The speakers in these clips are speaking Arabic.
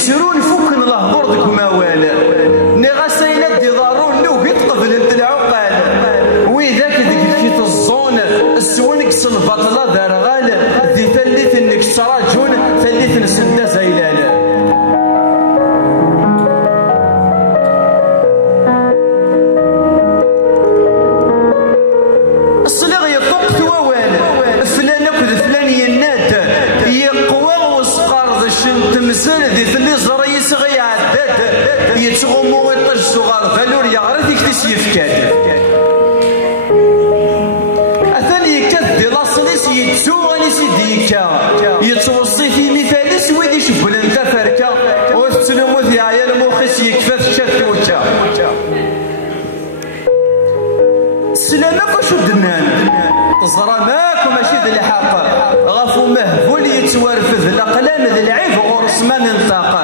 يتسرون فكن الهضر ديك موال نغاسين دي ضارون لو قبل انت العقال وذاك ذيك في الزون السوانك البطله دار غال ذي ثلث انك تراجون ثلث نسنده زيلان الصلاغ يطق ثوال فلان اكل فلان يناد يقوى وسقار تمثل ذي ثلي زري صغي عداد يتغمو ويطج صغار فالور يغرد يكتس يفكاد أثاني كذ لاصليس يتسو غني سيدي يتوصي في مثاليس ويدي شبل انت فركا وتسلمو ذي عيال موخيس يكفاث شاف وجا سلامك وشو دنان زراماك وماشي ذي الحق غافو مهبول يتوارفذ الأقلام ذي العيب غرس ما ننطاق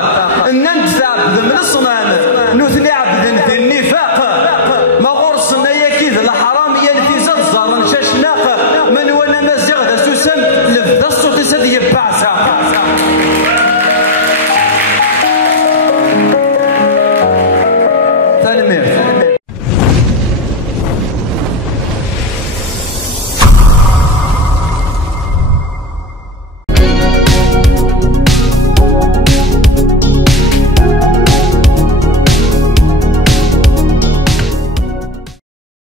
ان ندفع من الصنان